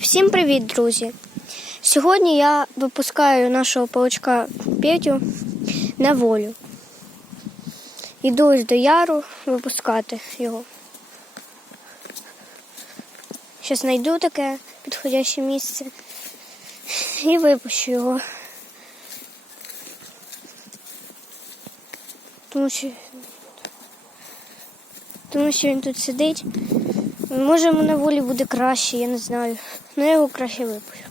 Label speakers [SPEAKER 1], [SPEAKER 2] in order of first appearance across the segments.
[SPEAKER 1] Всім привіт, друзі! Сьогодні я випускаю нашого паучка Петю на волю. Ось до яру випускати його. Зараз знайду таке підходяще місце і випущу його. Тому що, тому що він тут сидить. Може на волі буде краще, я не знаю. Ну я його краще випущу.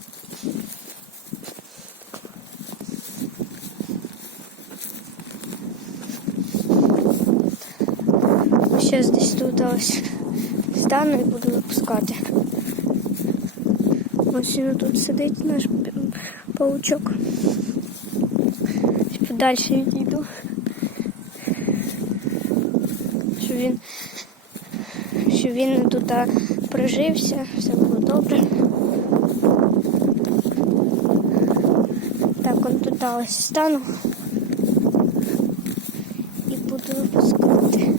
[SPEAKER 1] Зараз десь тут ось стану і буду випускати. Ось він тут сидить наш паучок. Подальше відійду. Щоб він щоб він тут прижився, все було добре. Так, он тут ось стану і буду випускати.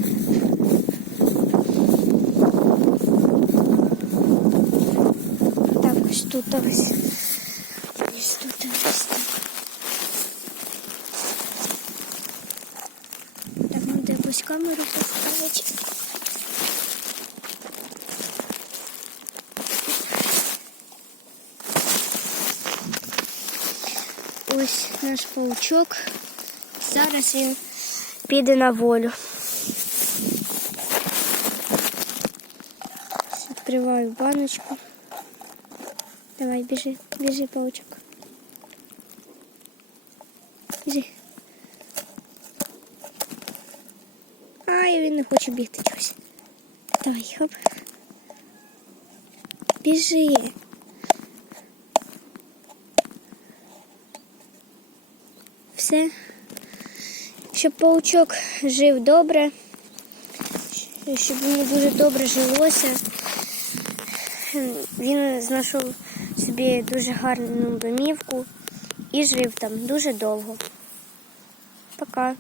[SPEAKER 1] Так, ось тут ось. Ось тут ось. Так, надо якусь камеру поставити. Ось наш паучок. Зараз він піде на волю. Відкриваю баночку. Давай, біжи, біжи, паучок. Біжи. Ай, він не хоче бігти чогось. Давай, хоп. Біжи. Все. Щоб паучок жив добре, щоб йому дуже добре жилося. Він знайшов собі дуже гарну домівку і жив там дуже довго. Пока.